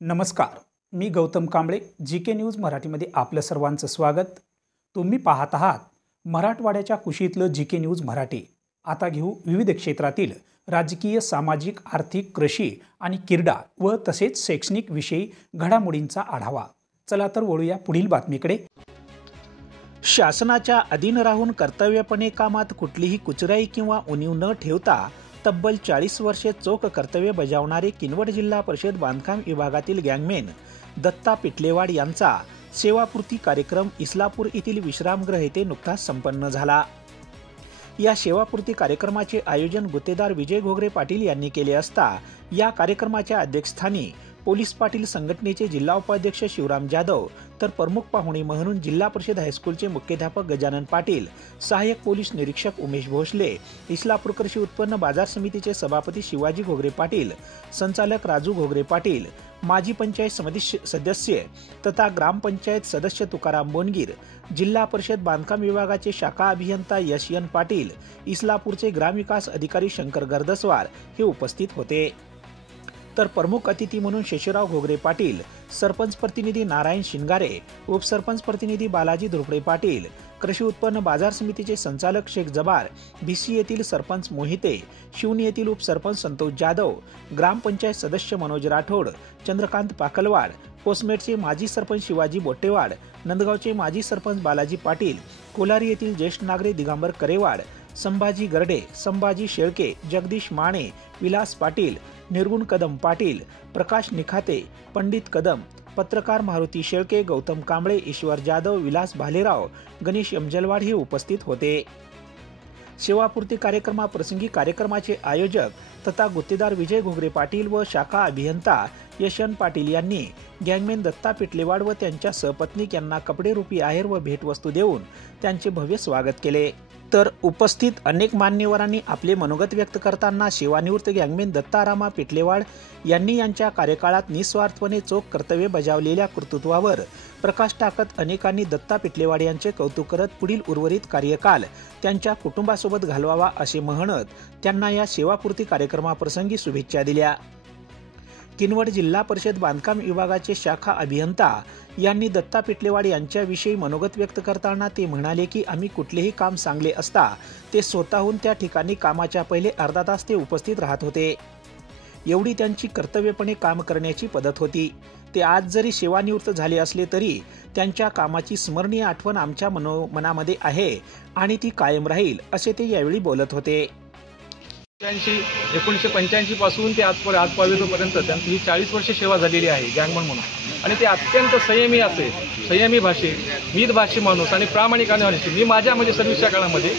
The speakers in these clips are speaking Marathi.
नमस्कार, मी गौतम कांबळे. जी.के. न्यूज मराठीमध्ये आपलं सर्वांचं स्वागत. तुम्ही पाहत आहात मराठवाड्याच्या कुशीतलं जी.के. न्यूज मराठी. आता घेऊ विविध क्षेत्रातील राजकीय, सामाजिक, आर्थिक, कृषी आणि क्रीडा व तसेच शैक्षणिक विषयी घडामोडींचा आढावा. चला तर वळूया पुढील बातमीकडे. शासनाच्या अधीन राहून कर्तव्यपणे कामात कुठलीही कुचराई किंवा उणीव न ठेवता तब्बल 40 वर्षे चोख कर्तव्य बजावणारे किनवट जिल्हा परिषद बांधकाम विभागातील गँगमॅन दत्ता पिटलेवाड यांचा सेवापूर्ती कार्यक्रम इस्लापूर येथील विश्रामगृह येथे नुकताच संपन्न झाला. या सेवापूर्ती कार्यक्रमाचे आयोजन गुत्तेदार विजय घोगरे पाटील यांनी केले असता या कार्यक्रमाच्या अध्यक्षस्थानी पोलीस पाटील संघटनेचे जिल्हा उपाध्यक्ष शिवराम जाधव, तर प्रमुख पाहुणे म्हणून जिल्हा परिषद हायस्कूलचे मुख्याध्यापक गजानन पाटील, सहाय्यक पोलीस निरीक्षक उमेश भोसले, इस्लापूर कृषी उत्पन्न बाजार समितीचे सभापती शिवाजी घोगरे पाटील, संचालक राजू घोगरे पाटील, माजी पंचायत समिती सदस्य तथा ग्रामपंचायत सदस्य तुकाराम बोनगीर, जिल्हा परिषद बांधकाम विभागाचे शाखा अभियंता यश एन पाटील, इस्लापूरचे ग्रामविकास अधिकारी शंकर गर्दस्वार हे उपस्थित होते. तर प्रमुख अतिथी म्हणून शेषराव घोगरे पाटील, सरपंच प्रतिनिधी नारायण शिंगारे, उपसरपंच प्रतिनिधी बालाजी धुरपडे पाटील, कृषी उत्पन्न बाजार समितीचे संचालक शेख जबार, बीसी येथील सरपंच मोहिते, शिवनी येथील उपसरपंच संतोष जाधव, ग्रामपंचायत सदस्य मनोज राठोड, चंद्रकांत पाकलवाड, पोस्टमेटचे माजी सरपंच शिवाजी बोट्टेवाड, नंदगावचे माजी सरपंच बालाजी पाटील, कोलारी येथील ज्येष्ठ नागरिक दिगंबर करेवाड, संभाजी गरडे, संभाजी शेळके, जगदीश माने, विलास पाटील, निर्गुण कदम पाटील, प्रकाश निखाते, पंडित कदम, पत्रकार मारुती शेळके, गौतम कांबळे, ईश्वर जाधव, विलास भालेराव, गणेश यमजलवाड हे उपस्थित होते. सेवापूर्ती कार्यक्रमाप्रसंगी कार्यक्रमाचे आयोजक तथा गुत्तेदार विजय घोगरे पाटील व शाखा अभियंता यशवंत पाटील यांनी गँगमॅन दत्ता पिटलेवाड व त्यांच्या सहपत्नीक यांना कपडे रूपी आहेर व भेटवस्तू देऊन त्यांचे भव्य स्वागत केले. तर उपस्थित अनेक मान्यवरांनी आपले मनोगत व्यक्त करताना सेवानिवृत्त गँगमॅन दत्तारामा पिटलेवाड यांनी यांच्या कार्यकाळात निस्वार्थपणे चोख कर्तव्य बजावलेल्या कर्तृत्वावर प्रकाश टाकत अनेकांनी दत्ता पिटलेवाड यांचे कौतुक करत पुढील उर्वरित कार्यकाल त्यांच्या कुटुंबासोबत घालवावा असे म्हणत त्यांना या सेवापूर्ती कार्यक्रमाप्रसंगी शुभेच्छा दिल्या. किनवट जिल्हा परिषद बांधकाम विभागाचे शाखा अभियंता यांनी दत्ता पिटलेवाड यांच्याविषयी मनोगत व्यक्त करताना ते म्हणाले की आम्ही कुठलेही काम सांगले असता ते स्वतःहून त्या ठिकाणी कामाच्या पहिले अर्धा तास ते उपस्थित राहत होते. एवढी त्यांची कर्तव्यपणे काम करण्याची पद्धत होती. ते आज जरी सेवानिवृत्त झाले असले तरी त्यांच्या कामाची स्मरणीय आठवण आमच्या मनामध्ये आहे आणि ती कायम राहील असे ते यावेळी बोलत होते. 1985 पासून ते आजपर्यंत त्यांची ही 40 वर्षे सेवा झालेली आहे गँगमॅन म्हणून. आणि ते अत्यंत संयमी असे, संयमी भाषे, मित भाषी माणूस आणि प्रामाणिकाने होण्याची. मी माझ्या सर्व्हिसच्या काळामध्ये,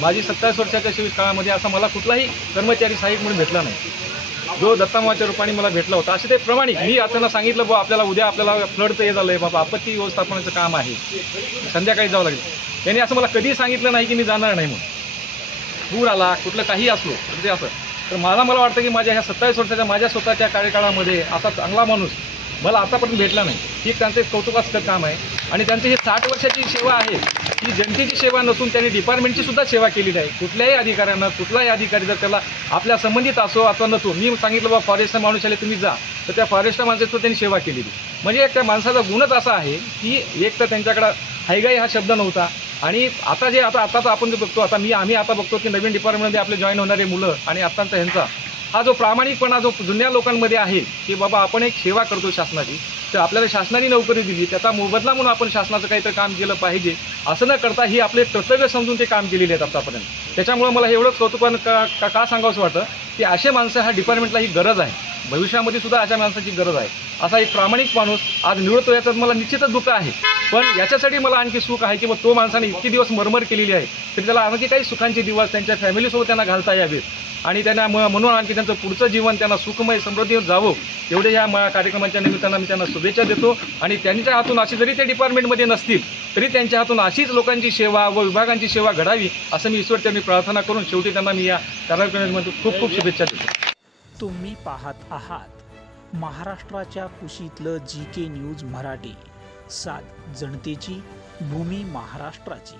माझी 27 वर्षाच्या सर्व्हिस काळामध्ये असा मला कुठलाही कर्मचारी सहाय्यक म्हणून भेटला नाही जो दत्तामाच्या रूपाने मला भेटला होता. असे ते प्रामाणिक. मी त्यांना सांगितलं बाबा आपल्याला उद्या फ्लडचं हे झालं आहे बाबा, आपत्ती व्यवस्थापनाचं काम आहे, संध्याकाळी जावं लागेल. त्यांनी असं मला कधीही सांगितलं नाही की मी जाणार नाही म्हणून. पूर आला, कुठलं काही असलो तर ते असं. तर मला वाटतं की माझ्या ह्या 27 वर्षाच्या माझ्या स्वतःच्या कार्यकाळामध्ये असा चांगला माणूस मला आतापर्यंत भेटला नाही. ही त्यांचं कौतुकास्पद काम आहे. आणि त्यांची ही 60 वर्षाची सेवा आहे, ही जनतेची सेवा नसून त्यांनी डिपार्टमेंटची सुद्धा सेवा केलेली आहे. कुठल्याही अधिकाऱ्यांना, कुठलाही अधिकारी जर त्याला आपल्या संबंधित असो अथवा नसो, मी सांगितलं बाबा फॉरेस्टचा माणूस आले तुम्ही जा, तर त्या फॉरेस्टच्या माणसाचं त्यांनी सेवा केलेली. म्हणजे एक त्या माणसाचा गुणच असा आहे की एक तर त्यांच्याकडं हायगाई हा शब्द नव्हता. आणि आता आपण जे बघतो, आम्ही आता बघतो की नवीन डिपार्टमेंटमध्ये आपले जॉईन होणारे मुलं आणि आत्ताचा ह्यांचा हा जो प्रामाणिकपणा जो जुन्या लोकांमध्ये आहे की बाबा आपण एक सेवा करतो शासनाची, तर आपल्याला शासनाने नोकरी दिली, त्याचा मोबदला म्हणून आपण शासनाचं काहीतरी काम केलं पाहिजे असं न करता ही आपले कर्तव्य समजून ते काम केलेले आहेत आतापर्यंत. त्याच्यामुळे मला एवढंच कौतुकानं का सांगावंसं वाटतं की असे माणसं ह्या डिपार्टमेंटला ही गरज आहे. भविष्यामध्ये सुद्धा अशा माणसाची गरज आहे. असा एक प्रामाणिक माणूस आज निवडतो याच्यात मला निश्चितच दुःख आहे. पण याच्यासाठी मला आणखी सुख आहे की तो माणसाने इतकी दिवस मरमर केलेली आहे तरी त्याला आणखी काही सुखांचे दिवस त्यांच्या फॅमिलीसोबत त्यांना घालता यावेत आणि त्यांना म्हणून आणखी त्यांचं पुढचं जीवन त्यांना सुखमय समृद्धी जावं एवढे या कार्यक्रमाच्या निमित्तानं मी त्यांना शुभेच्छा देतो. आणि त्यांच्या हातून अशी जरी ते डिपार्टमेंटमध्ये नसतील तरी त्यांच्या हातून अशीच लोकांची सेवा व विभागांची सेवा घडावी असं मी ईश्वरचरणी प्रार्थना करून शेवटी त्यांना मी या कार्यक्रमामध्ये खूप खूप शुभेच्छा देतो. तुम्ही पाहत आहात महाराष्ट्राच्या कुशीतलं जी.के. न्यूज मराठी. सात जनतेची, भूमी महाराष्ट्राची.